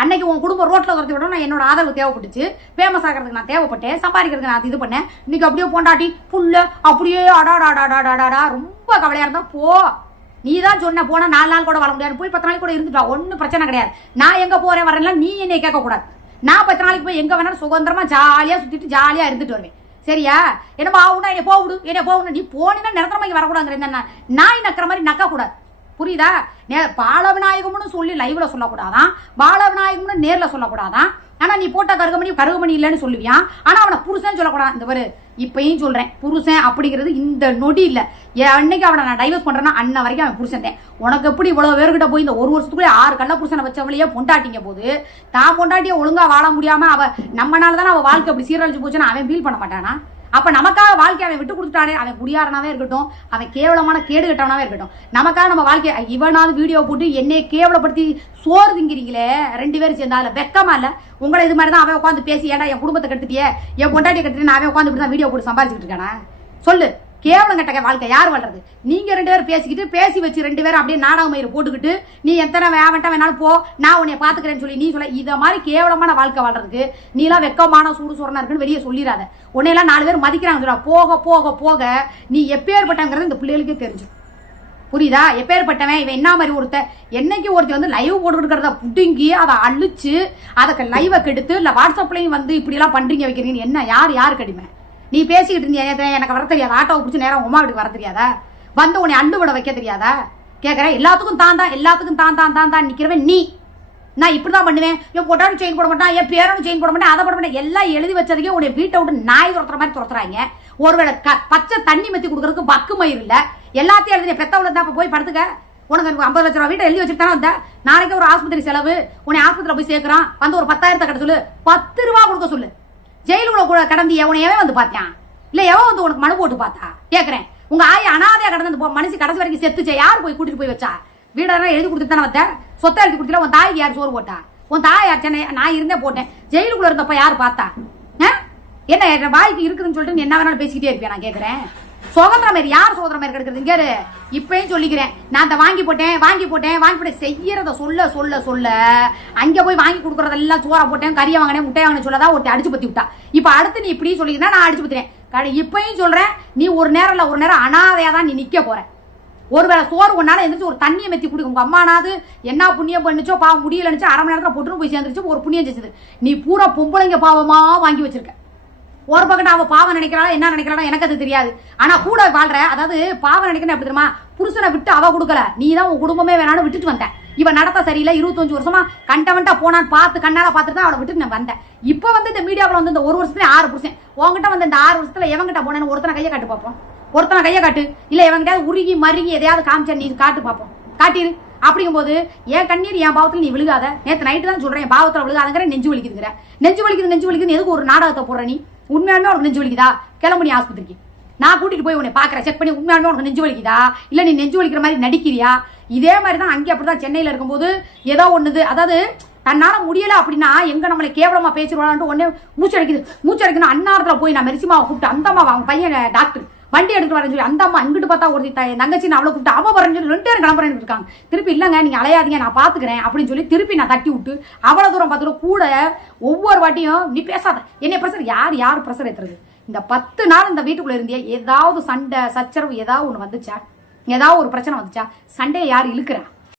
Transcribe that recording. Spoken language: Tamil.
அன்னைக்கு உன் குடும்பம் ரோட்ல துரத்தி விட நான் என்னோட ஆதரவு தேவைப்பட்டுச்சு, ஃபேமஸ் ஆகிறதுக்கு நான் தேவைப்பட்டேன், சம்பாதிக்கிறதுக்கு நான் இது பண்ணேன். இன்னைக்கு அப்படியே பொண்டாட்டி புள்ள அப்படியே அடாடாடாடாடாடா ரொம்ப கவலையா இருந்தா போ. நீ தான் சொன்ன போனா 4 நாள் கூட வாழ முடியாது, போய் 10 நாளைக்கு கூட இருந்துட்டா, ஒன்னும் பிரச்சனை கிடையாது. நான் எங்க போறேன் வரேன்ல நீ என்னை கேட்க கூடாது. நான் 10 நாளைக்கு போய் எங்க வேணாலும் சுதந்திரமா ஜாலியா சுத்திட்டு ஜாலியா இருந்துட்டு வருவேன். சரியா? என்னமா ஆகுனா என்ன போவிடு, என்ன போகணும், நீ போனீங்கன்னா நிரந்தரமா இங்க வரக்கூடாதுங்கிற நாய் நக்கிற மாதிரி நக்க கூடாது. புரியுதா? பால விநாயகம்னு சொல்லி லைவ்ல சொல்லக்கூடாதான், பால விநாயகம்னு நேர்ல சொல்லக்கூடாதான். ஆனா நீ போட்ட கருகமணி இல்லைன்னு சொல்லுவியான். ஆனா அவனை புருஷன் சொல்லக்கூடாது. இந்த பாரு இப்பயும் சொல்றேன், புருஷன் அப்படிங்கிறது இந்த நொடி இல்ல. அன்னைக்கு அவனை நான் டைவர்ஸ் பண்றேன்னா அன்ன வரைக்கும் அவன் புருஷன் தான். உனக்கு எப்படி இவ்வளவு பேருக்கிட்ட போய் இந்த ஒரு வருஷத்துக்குள்ளே 6 கள்ள புருஷனை வச்சவளையே பொண்டாட்டிங்க போது தான் பொண்டாட்டிய ஒழுங்கா வாழ முடியாம அவ நம்மனாலதானே அவ வாழ்க்கை அப்படி சீரழிச்சு போச்சுன்னா அவன் ஃபீல் பண்ண மாட்டானா? அப்ப நமக்காக வாழ்க்கை அவன் விட்டு கொடுத்துட்டானே, அவன் குடியாரனாவே இருக்கட்டும், அவன் கேவலமான கேடு கட்டவனாவே இருக்கட்டும், நமக்காக நம்ம வாழ்க்கை இவனாவது வீடியோ போட்டு என்னைய கேவலப்படுத்தி சோறு திங்கிறீங்களே 2 பேரும் சேர்ந்து அதுல வெக்கமா இல்ல? உங்களை இது மாதிரி தான் அவன் உட்காந்து பேசி ஏன்டா என் குடும்பத்தை கெடுத்துட்டியே, என் பொண்டாட்டியை கெடுத்துட்டு அவன் உட்காந்து இப்படி தான் வீடியோ போட்டு சம்பாதிச்சுட்டு இருக்கானா? சொல்லு. கேவலம் கட்ட வாழ்க்கை யார் வாழ்றது? நீங்க 2 பேரும் பேசிக்கிட்டு பேசி வச்சு 2 பேரும் அப்படியே நாடக மயிறு போட்டுக்கிட்டு நீ எத்தனை வேவன்ட்ட வேணாலும் போ, நான் உன்னை பாத்துக்கிறேன்னு சொல்லி நீ சொல்ல. இத மாதிரி கேவலமான வாழ்க்கை வாழ்றதுக்கு நீலாம் வெக்கமான சூடு சொரணா இருக்குன்னு வெளியே சொல்லிடாத. உன்னையெல்லாம் 4 பேர் மதிக்கிறாங்க. போக போக போக நீ எப்பேற்பட்டங்கிறது இந்த பிள்ளைகளுக்கே தெரிஞ்சு. புரியுதா? எப்பேற்பட்டவன் இவன் என்ன மாதிரி என்னைக்கு ஒருத்தி வந்து லைவ் போட்டு இருக்கிறத புடுங்கி அதை அழிச்சு அதுக்கு லைவை கெடுத்து இல்ல வாட்ஸ்அப்லயும் வந்து இப்படி எல்லாம் பண்றீங்க வைக்கிறீங்கன்னு என்ன யாரு கடிமை? நீ பேசிக்கிட்டு இருந்தியா? எனக்கு வர தெரியாதா? ஆட்டோவை பிடிச்சி நேரம் உமா வீட்டுக்கு வர தெரியாதா? வந்து உன்னை அண்டு விட வைக்க தெரியாதா? கேட்கறேன். எல்லாத்துக்கும் எல்லாத்துக்கும் தான் நிக்கிறவன் நீ. நான் இப்படிதான் பண்ணுவேன், என் பொட்டாலும் செயின் போட மாட்டான், என் பேரனும் செயின் போட மாட்டேன், அதை போட மாட்டேன், எல்லாம் எழுதி வச்சதுக்கே உன்னை வீட்டை விட்டு நாய் துரத்துற மாதிரி துரத்துறாங்க. ஒருவேளை பச்சை தண்ணி மெத்தி கொடுக்கறதுக்கு பக்கு மயிர் இல்ல, எல்லாத்தையும் எழுதின பெத்தவளை தான் போய் படுத்துக்க. உனக்கு 50 லட்ச ரூபா வீட்டை எழுதி வச்சுட்டு தானே வந்த. நாளைக்கு ஒரு ஆஸ்பத்திரி செலவு, உன்னை ஆஸ்பத்திரியில போய் சேர்க்கிறான், வந்து ஒரு 10,000 கட்ட சொல்லு, 10 ரூபா கொடுக்க சொல்லு. ஜெயிலுக்குள்ள கூட கடந்திய உன்னை எவன் வந்து பார்த்தான்? இல்ல எவன் வந்து உனக்கு மனு போட்டு பார்த்தா? கேட்கறேன். உங்க ஆய் அனாதையா கடந்து மனுஷி கடைசி வரைக்கும் செத்துச்சா? யார் போய் கூட்டிட்டு போய் வச்சா? வீடெல்லாம் எழுதி கொடுத்துட்டு தானே வந்த. சொத்தை எழுதி கொடுத்துல உன் தாய்க்கு யார் சோறு போட்டா? உன் தாய் யார்? சென்னை நான் இருந்தே போட்டேன். ஜெயிலுக்குள்ள இருந்தப்ப யாரு பார்த்தா? என்ன வாய்க்கு இருக்குதுன்னு சொல்லிட்டு என்ன வேணாலும் பேசிக்கிட்டே இருப்பேன். நான் கேட்கறேன். சுதந்திரம் மாதிரி யார் சுதந்திரம் மாதிரி கிடைக்கிறது? இங்க இப்பயும் சொல்லிக்கிறேன், நான் அந்த வாங்கி போட்டேன் செய்யறத சொல்ல அங்க போய் வாங்கி கொடுக்கறதெல்லாம் சோறா போட்டேன், கறியை வாங்கினேன், முட்டையை வாங்கினேன் சொல்லதான் ஒருத்தி அடிச்சு பத்தி விட்டா. இப்ப அடுத்து நீ இப்படி சொல்லிக்கிறேன், நான் அடிச்சு பத்துறேன். இப்பயும் சொல்றேன், நீ ஒரு நேரம் அனாதையா தான் நீ நிக்க போற. ஒருவேளை சோறு ஒன்னால எந்திரிச்சு ஒரு தண்ணியை மெத்தி குடிக்கும். உங்க அம்மானாவது என்ன புண்ணியம் பண்ணிச்சோ பாவம் முடியலன்னு 1/2 மணி நேரத்துல போட்டு போய் சேர்ந்துருச்சு, ஒரு புண்ணியம் செஞ்சது. நீ பூரா பொம்பளைங்க பாவமா வாங்கி வச்சிருக்க. ஒரு பக்கத்து அவ பாவம் நினைக்கிறாளா என்ன நினைக்கிறாளா எனக்கு அது தெரியாது. ஆனா கூட வாழ்ற, அதாவது பாவம் நினைக்கிறேன் எப்படி தெரியுமா? புருஷனை விட்டு அவ கொடுக்கல, நீ தான் உன் குடும்பமே வேணாலும் விட்டுட்டு வந்த. இவன் நடத்த சரியில்லை, 25 வருஷமா கண்டவன்ட்டா போனான்னு பார்த்து கண்ணால பார்த்துட்டு தான் அவளை விட்டுட்டு நான் வந்தேன். இப்ப வந்து இந்த மீடியாவில் வந்து இந்த 1 வருஷத்துல 6 புருஷன் உங்ககிட்ட வந்து இந்த 6 வருஷத்துல எவங்கிட்ட போனேன்னு ஒருத்தனை கையை காட்டு பார்ப்போம். ஒருத்தனை கையை காட்டு. இல்ல எவங்கிட்ட உருகி மருகி எதையாவது காமிச்சா நீ காட்டு பார்ப்போம். காட்டிரு. அப்படிங்கும் போது என் கண்ணீர் என் பாவத்தில் நீ விழுகாத. நேற்று நைட்டு தான் சொல்றேன், என் பாவத்தில் விழுகாதங்கிற. நெஞ்சு வலிக்குது எதுக்கு ஒரு நாடகத்தை போடுற நீ? உண்மையாலுமே உனக்கு நெஞ்சு வலிக்குதா? கிளம்பு நீ ஆஸ்பத்திரிக்கு. நான் கூட்டிட்டு போய் உன்னை பாக்குறேன், செக் பண்ணி உண்மையாலுமே உனக்கு நெஞ்சு வலிக்குதா இல்ல நீ நெஞ்சு வலிக்கிற மாதிரி நடிக்கிறியா? இதே மாதிரி தான் அங்கே அப்படிதான் சென்னையில இருக்கும்போது ஏதோ ஒண்ணுது, அதாவது தன்னால முடியல அப்படின்னா எங்க நம்மளை கேவலமா பேசிடுவாளான்ட்டு உடனே மூச்சடிக்கணும். அன்னாரத்துல போய் நான் மெரிசிமாவை கூப்பிட்டு, அந்த அம்மா அவங்க பையன் டாக்டர் வண்டி எடுத்து வரேன்னு சொல்லி அந்த அம்மா இங்கிட்டு பார்த்தா ஒரு தங்கச்சி அவளை கூப்பிட்டு அவ வரேன்னு சொல்லி 2 பேரும் கிளம்புறேன்னு இருக்காங்க. திருப்பி இல்லங்க நீங்க அலையாதீங்க நான் பாத்துக்கிறேன் அப்படின்னு சொல்லி திருப்பி நான் தட்டி விட்டு அவ்வளவு தூரம் பார்த்துட்டு கூட ஒவ்வொரு வாட்டியும் நீ பேசாத என்னை பிரஷர் யார் பிரஷர் ஏத்துறது? இந்த 10 நாள் இந்த வீட்டுக்குள்ள இருந்தே ஏதாவது சண்டை சச்சரவு ஏதாவது ஒண்ணு வந்துச்சா? ஏதாவது ஒரு பிரச்சனை வந்துச்சா? சண்டையை யார் இழுக்கிறா?